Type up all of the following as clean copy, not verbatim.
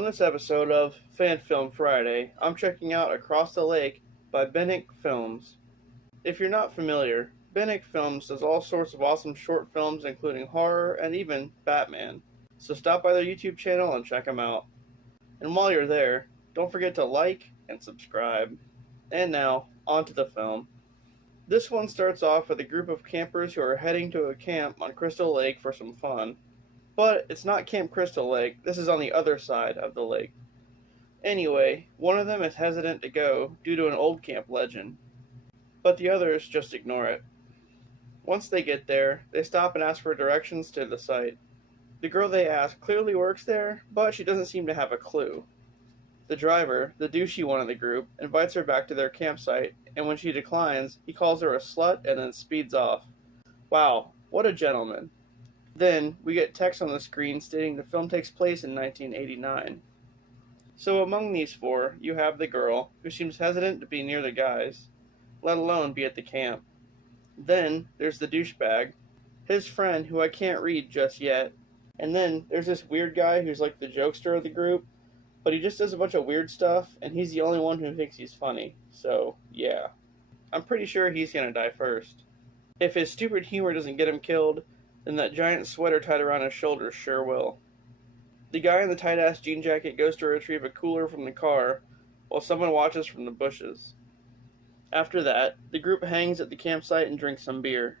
On this episode of Fan Film Friday, I'm checking out Across the Lake by Bennink Films. If you're not familiar, Bennink Films does all sorts of awesome short films including horror and even Batman. So stop by their YouTube channel and check them out. And while you're there, don't forget to like and subscribe. And now, on to the film. This one starts off with a group of campers who are heading to a camp on Crystal Lake for some fun. But it's not Camp Crystal Lake, this is on the other side of the lake. Anyway, one of them is hesitant to go due to an old camp legend, but the others just ignore it. Once they get there, they stop and ask for directions to the site. The girl they ask clearly works there, but she doesn't seem to have a clue. The driver, the douchey one of the group, invites her back to their campsite, and when she declines, he calls her a slut and then speeds off. Wow, what a gentleman. Then, we get text on the screen stating the film takes place in 1989. So among these four, you have the girl, who seems hesitant to be near the guys, let alone be at the camp. Then, there's the douchebag, his friend who I can't read just yet, and then there's this weird guy who's like the jokester of the group, but he just does a bunch of weird stuff, and he's the only one who thinks he's funny, so yeah. I'm pretty sure he's gonna die first. If his stupid humor doesn't get him killed, then that giant sweater tied around his shoulders sure will. The guy in the tight-ass jean jacket goes to retrieve a cooler from the car, while someone watches from the bushes. After that, the group hangs at the campsite and drinks some beer.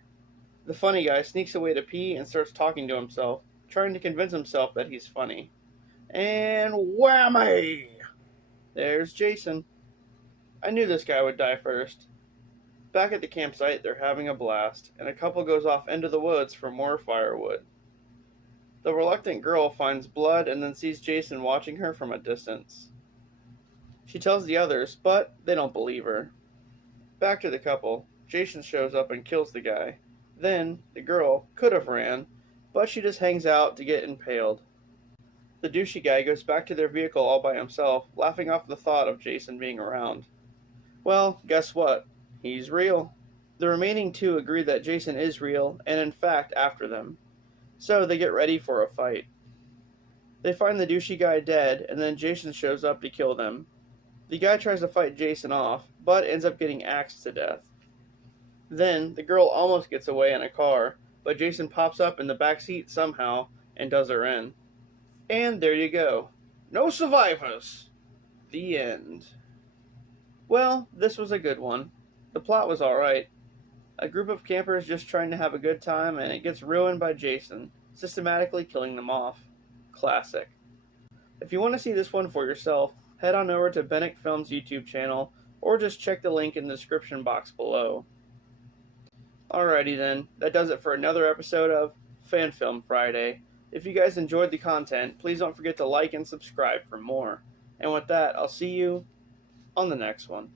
The funny guy sneaks away to pee and starts talking to himself, trying to convince himself that he's funny. And whammy! There's Jason. I knew this guy would die first. Back at the campsite, they're having a blast, and a couple goes off into the woods for more firewood. The reluctant girl finds blood and then sees Jason watching her from a distance. She tells the others, but they don't believe her. Back to the couple, Jason shows up and kills the guy. Then, the girl could have ran, but she just hangs out to get impaled. The douchey guy goes back to their vehicle all by himself, laughing off the thought of Jason being around. Well, guess what? He's real. The remaining two agree that Jason is real, and in fact after them. So they get ready for a fight. They find the douchey guy dead, and then Jason shows up to kill them. The guy tries to fight Jason off, but ends up getting axed to death. Then, the girl almost gets away in a car, but Jason pops up in the back seat somehow, and does her in. And there you go. No survivors. The end. Well, this was a good one. The plot was alright. A group of campers just trying to have a good time, and it gets ruined by Jason, systematically killing them off. Classic. If you want to see this one for yourself, head on over to Bennink Films' YouTube channel, or just check the link in the description box below. Alrighty then, that does it for another episode of Fan Film Friday. If you guys enjoyed the content, please don't forget to like and subscribe for more. And with that, I'll see you on the next one.